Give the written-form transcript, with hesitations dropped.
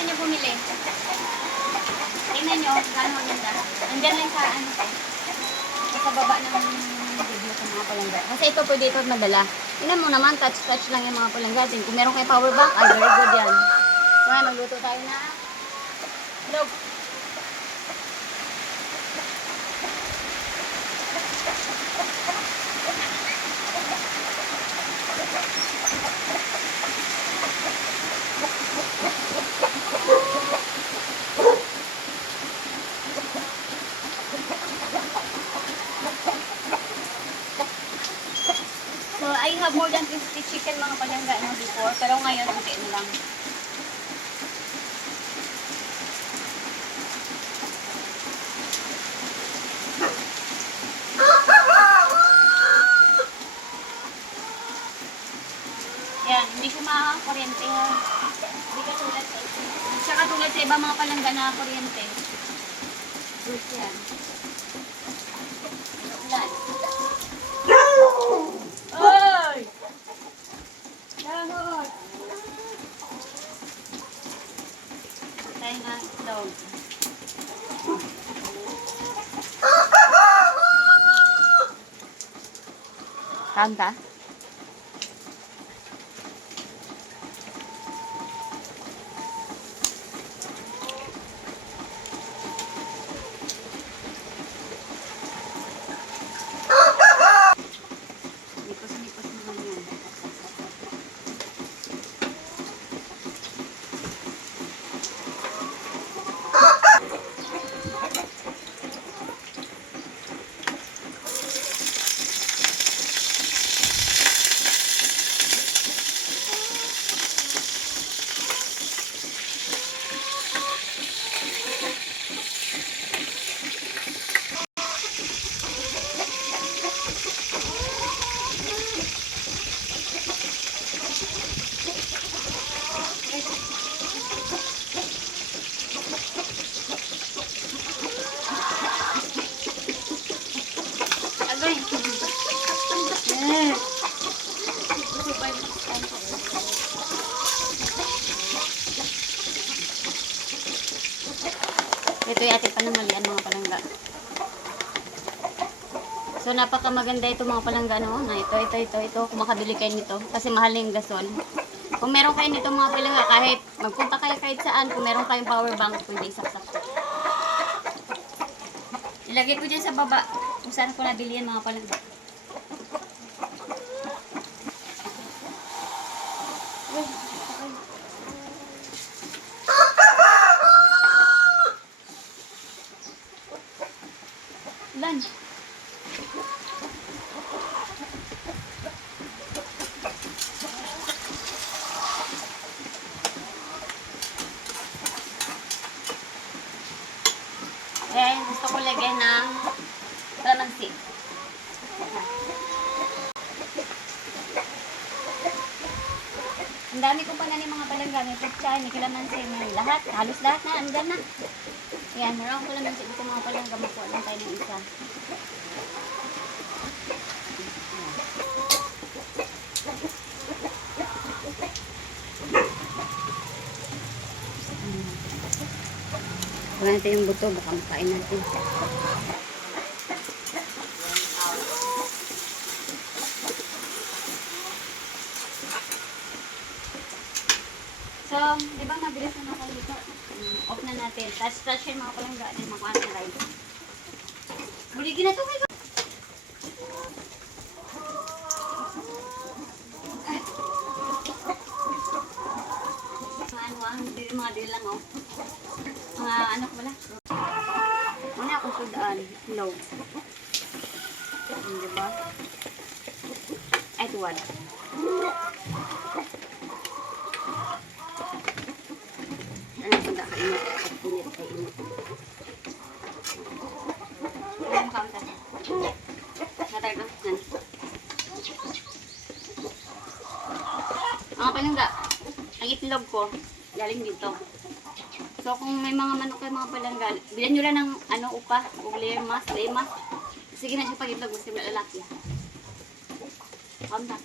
gusto niyo bumili? Tingnan niyo, gaano maganda. Nandyan lang sa ano ko. Sa baba ng video sa mga palangga. Kasi ito pwede ito madala. Tingnan mo naman, touch lang yung mga palangga. Kung meron kayo power bank, ay very good yan. So, magluto tayo na vlog. So, I have more than 50 chicken mga palangga no, before. Pero ngayon, okay na lang. Yan, hindi siya makakuryente ha. Hindi ka tulad sa ito. Tsaka tulad sa iba mga palangga na kuryente. Good yan. Ulan. Oy! Dahon! Tayo na itlog. Kanta? Ito yung ating panamalian mga palangga. So napaka maganda ito mga palangga no. Na ito. Kung makabili kayo nito. Kasi mahal yung gasol. Kung meron kayo nito mga palangga, kahit magpunta kayo kahit saan, kung meron kayong power bank, pwede isaksak ko. Ilagay ko dyan sa baba. Kung saan ko nabili yan mga palangga. Lan. Eh, gusto ko lagyan ng kalamansi. Ang dami ko pa na ni mga palangga. May putsa, may kalamansi, may lahat. Halos lahat na, andyan na. Ayan, meron ko lang ng dito mga palangga. Makuha lang tayo ng isa. Wala natin yung buto, baka makain natin. So, di ba mabilis na ako dito? Off na natin. Touch yung mga palangga. Then makuha na tayo. Buligin na ito kayo. Mga dil lang oh. Mga ano ko wala. Muna akong sudaan. Low. Diba? Ay, tuwad. Ano kung nakainit? Pag-init ay init. Ano mo kaunta? Natar na? Yan. Mga palangga. Ang itlog ko. Galing dito. So, kung may mga manok kayo mga palangga, bilan nyo lang ng ano, upa, o lemas. Sige na siya pag itlog, mas lalaki. Kamta.